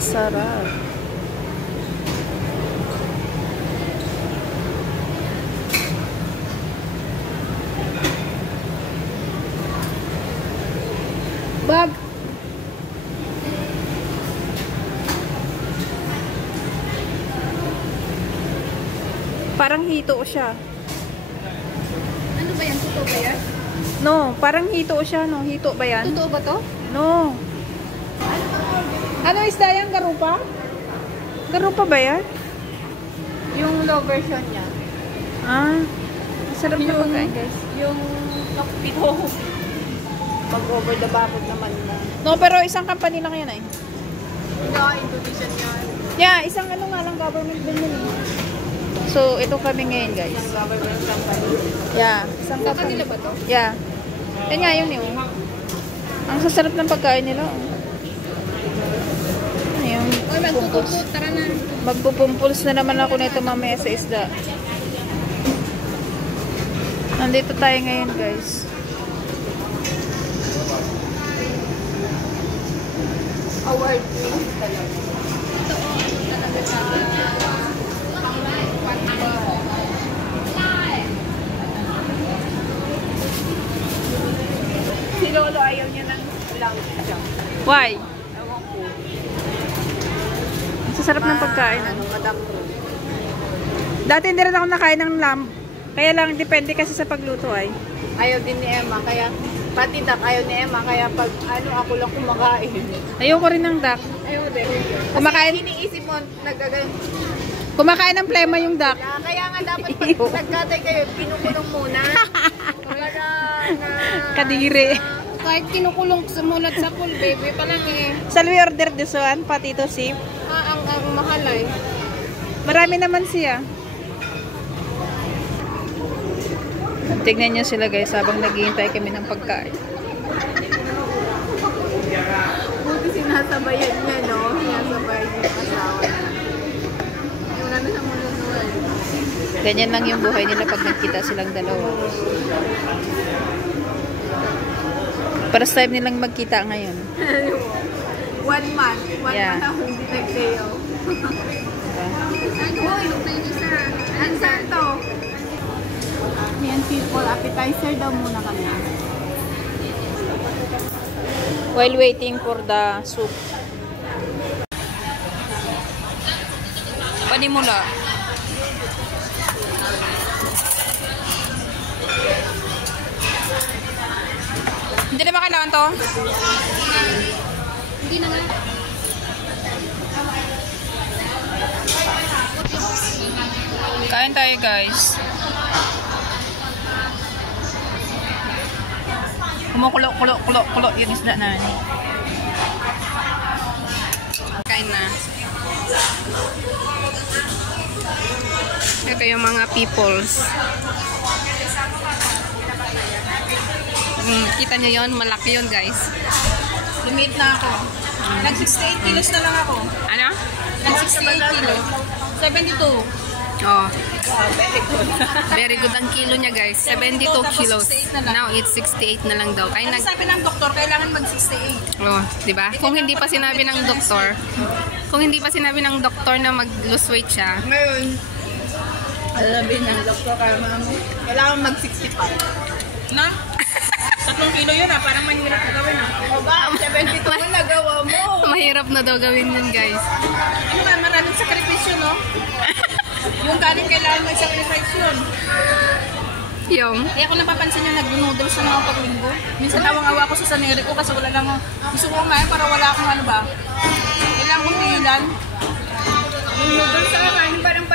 sarap. Bag. Parang hito siya. Ano ba yan? Totoo ba yan? No, parang hito siya, no? Hito ba yan? Totoo ba to? No. Ano isda yan? Garupa? Garupa ba yan? Yung low version niya. Ah. Masarap na pagkain, guys. Yung pito. Pag-over the bakod naman na. No, pero isang company lang yan eh. Hindi, Indonesian yan. Yeah, isang ano nga lang government din yun eh. So, ito kami ngayon, guys. Yung government company. Yeah, isang Sa company. kanila ba to? Yeah. Yan nga yun eh. Ang sasarap ng pagkain nila. Ayun. Uy, magtututut. Tara na. Magpupumpuls na naman ako nito mamaya sa isda. Nandito tayo ngayon, guys. Award winning talaga. Ito talaga sa si Lolo ayaw niya ng lamb siya. Why? Ewan ko. Ang sasarap ng pagkain. Ano, Madam Ro. Dati hindi rin ako nakain ng lamb. Kaya lang, depende kasi sa pagluto ay. Ayaw din ni Emma, kaya pati dak ayaw ni Emma, kaya pag ano ako lang kumakain. Ayoko rin ng duck. Ayaw din. Kumakain? Kasi iniisip mo, nagagano. Kumakain ng plema yung duck. Kaya nga dapat pag nagkatay kayo, pinukulong muna. Para na... Kadiri. Kahit kinukulong sumulat sa pool, baby pa lang eh. Shall we order this one? Patito sip? Ang mahal eh. Marami naman siya. Tignan nyo sila guys habang naghihintay kami ng pagkain. Buti sinasabayan niya, no? Sinasabayan niya yung asawa niya. Yung ano sa muna. Ganyan lang yung buhay nila pag nagkita silang dalawa. First time nilang magkita ngayon. 1 month. 1 Yeah. month ako hindi nag-dayo. Uy, answer to. Yan people, appetizer daw muna kami. While waiting for the soup. Panimula. Hindi na ba kailangan to? Hindi na nga. Kain tayo guys. Kumukulo yung isda na. Kain na. Ito yung mga peoples. Kita nyo yun? Malaki yun guys. Lumit na ako. Nag-68 kilos na lang ako. Ano? Nag-68 kilos. 72. Oh. Very good ang kilo niya guys. 72 kilos. Now it's 68 na lang daw. Ay Sabi ng doktor, kailangan mag-68. Oh, 'di ba? Kung hindi pa sinabi ng doktor na mag-lose weight siya. Ngayon, alabi ng doktor kailangan mag-65. Na? 3 kilo yun parang mahirap na gawin O ba? 72 na gawa mo. Mahirap na daw gawin yun guys. Ano ba? Maraming sakripisyo, no? Yung galing kailangan may sacrifice yun. Yung? Kaya ako napapansin yung nag-noodles sa mga paglinggo. Minsan awang-awa ko sa saneri ko kasi wala lang gusto ko kumain para wala akong ano ba. Kailangan kong pigilan. Yung noodles sa kain parang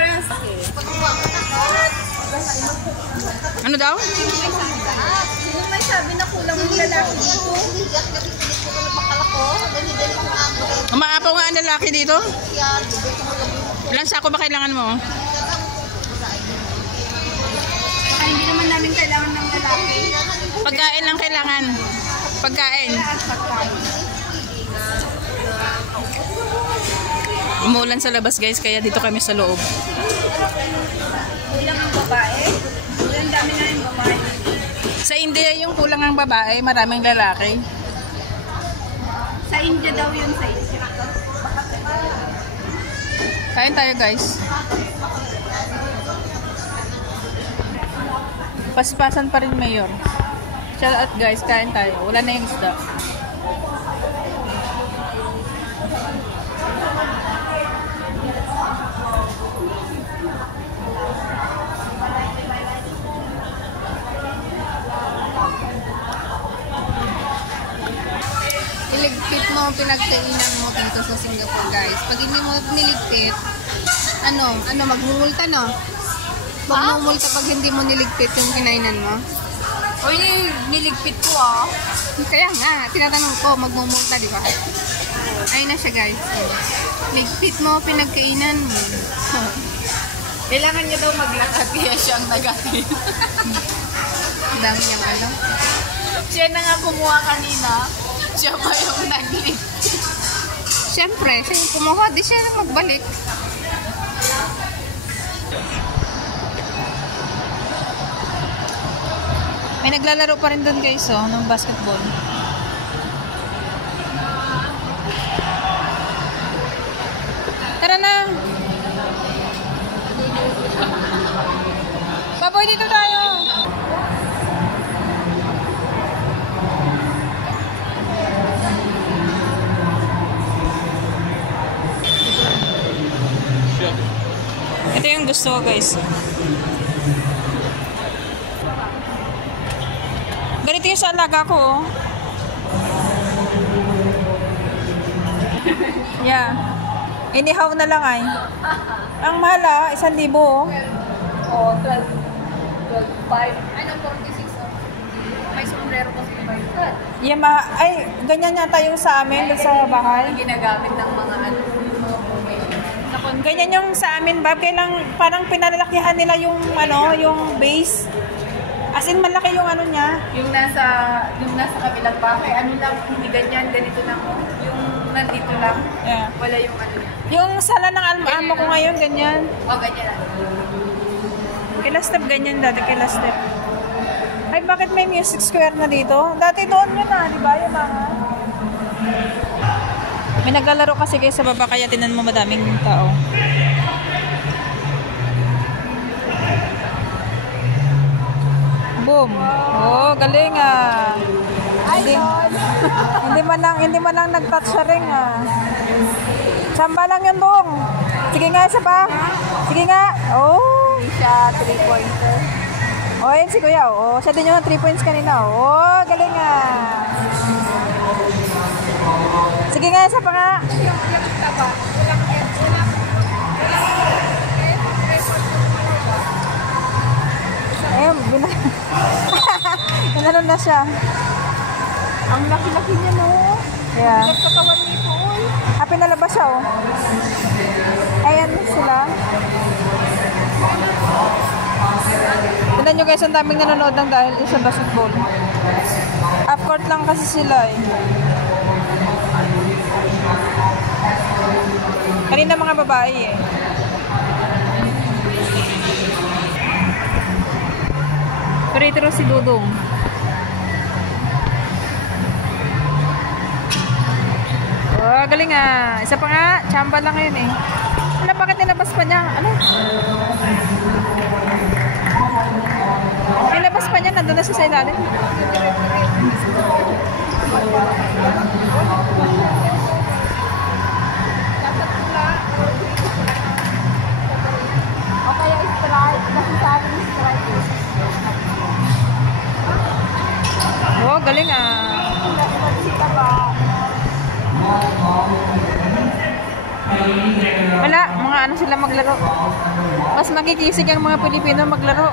ano daw? Yung may sabi na kulang ng lalaki dito. Umaapaw nga ang lalaki dito? Ilang sako ba kailangan mo? Ay, hindi naman namin kailangan ng lalaki. Pagkain lang kailangan. Pagkain. Umulan sa labas guys, kaya dito kami sa loob. Kulang ang babae. Kulang dami na yung babae. Sa India yung kulang ang babae, maraming lalaki. Sa India daw yun, sa India. Kain tayo guys. Paspasan pa rin mayor. Shout out guys, kain tayo. Wala na yung isda. Iligpit mo, pinagkainan mo dito sa Singapore, guys. Pag hindi mo niligpit, magmumulta, no? Magmumulta pag hindi mo niligpit yung kinainan mo. O niligpit ko ah. Kaya nga, tinatanong ko, magmumulta, di ba? Ayun na siya, guys. Ligpit mo, pinagkainan mo. Kailangan niya daw maglakad kaya siya ang nagatin. Ang dami niyang ano. Siya na nga kumuha kanina. Siya pa yung nag-lift. Siyempre, siya yung kumuha, di siya na magbalik. May naglalaro pa rin doon guys, oh, ng basketball. Tara na! Baboy, dito tayo! Ito yung gusto ko guys. Ganito yung sa alaga ko, oh. Yeah. Inihaw na lang ay. Ang mahal ah, 1,000 oh. Oh, 12.5. Ano, 46 oh. May sombrero kasi ba yun? Yeah, ay, ganyan yata yung sa amin, sa bahay. Ginagamit ng mga ano. Ganyan yung sa amin, Bob. Kailang parang pinalalakihan nila yung ano, yung base. As in, malaki yung ano niya. Yung nasa kabilang bahay, ano lang, hindi ganyan, ganito lang. Yung nandito lang, Yeah. wala yung ano niya. Yung sala ng amo ko ngayon, ganyan. O, ganyan lang. Kila step, ganyan dati, kila step. Ay, bakit may music square na dito? Dati doon yun na, di ba? Yung mga... May naglalaro kasi kayo sa baba, kaya tinan mo madaming tao. Boom. Oh, galing ah. Hindi man lang nag-touch sa ring ah. Samba lang yun, Bong. Sige nga, isa pa. Sige nga. Oh. Hindi siya 3-pointer. Oh, yun si Kuya. Oh, siya din yung 3 points kanina. Oh, galing ah. Sige nga, isa pa nga. Ayun, ginanon na siya. Ang laki-laki niya, no? Yeah. Nagkatawan nito, oy. Ah, pinalabas siya, oh. Ayan sila. Tignan nyo guys, ang daming nanonood ng dahil sa basketball. Half court lang kasi sila eh. Kanina mga babae eh. Pero si Dudong. Oh, galing ah. Isa pa nga, chamba lang ngayon eh. Ano, bakit nilabas pa niya? Ano? Nilabas pa niya, nandun na siya sa ilalim. O kaya strike. Kasi sa akin strike. Oh, galing ah. Wala, mga ano sila maglaro. Mas magkikisig ang mga Pilipino maglaro.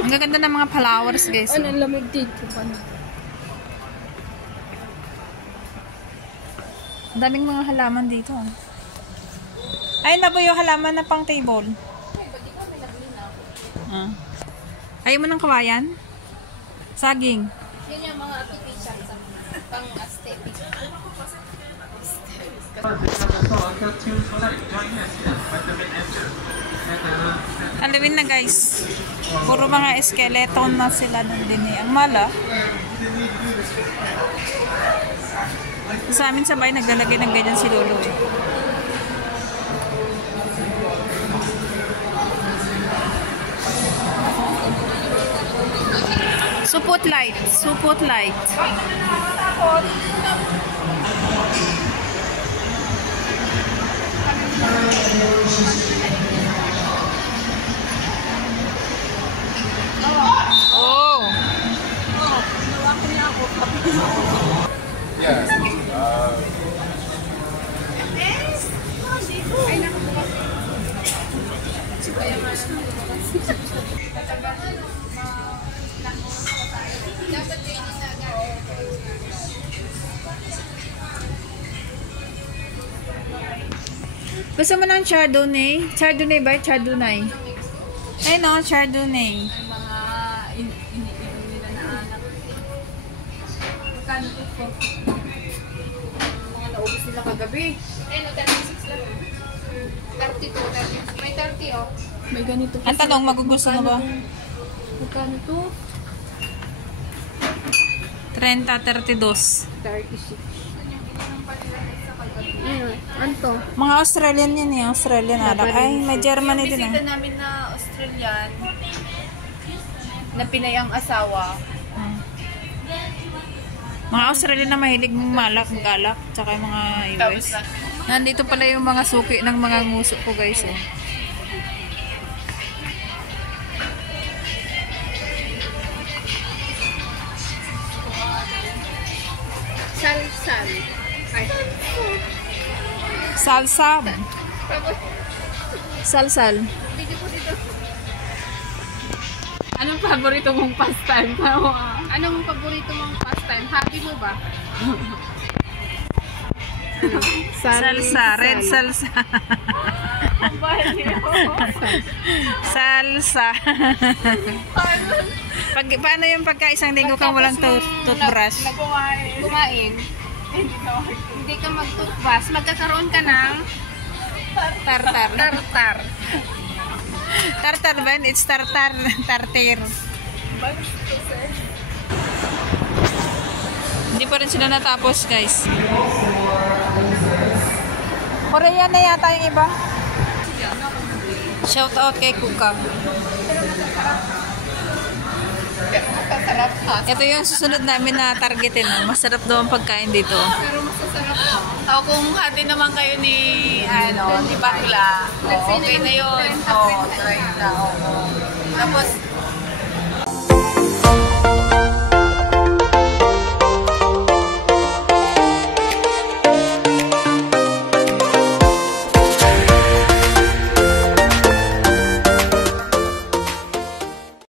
Ang gaganda ng mga flowers, guys. Ano, lamig dito pa na. Ang daming mga halaman dito. Ay, nabo yung halaman na pang table. Ah. Ayaw mo ng kawayan? Saging. Yun yung mga artificial sa pang-aesthetic. Halloween na guys. Puro mga skeleton na sila nun din eh. Ang mala. Sa amin sa bahay naglalagay ng ganyan si Lolo eh. Supot light. Supot light. Oh. Yes. Gusto mo ng Chardonnay? Chardonnay ba? Chardonnay. Ay no, Chardonnay. Mga iniinom nila na anak. Magkano ito? Mga naubos nila kagabi. Eh, no, 36 lang. 32, 30. May 30, oh. May ganito. Ang tanong, magugusto mo ba? Magkano to? 30, 32. 36. Ano to? Mga Australian yan eh. Australian alak. Ay, may Germany din Bisita ah. namin na Australian na Pinay ang asawa. Mga Australian na mahilig malak, galak, tsaka yung mga US. Nandito pala yung mga suki ng mga nguso ko guys eh. Sal-sal. Ay. Salsa. Salsal. Anong paborito mong pastime? Anong paborito mong pastime? Hobby mo ba? Salsa. Red salsa. Salsa. Paano yung pagka isang linggo kang walang toothbrush? Kumain. Hindi ka mag-toothbrush. Magkakaroon ka ng Tartar. tartar. Tartar ba? It's tartar. Tartar. Hindi pa rin sila natapos guys. Korean na yata yung iba. Shout out kay Kuka. Ito yung susunod namin na targetin. Masarap daw ang pagkain dito. Pero masasarap to. O kung hati naman kayo ni, ni Bakla, okay na yun. O, try na. Tapos,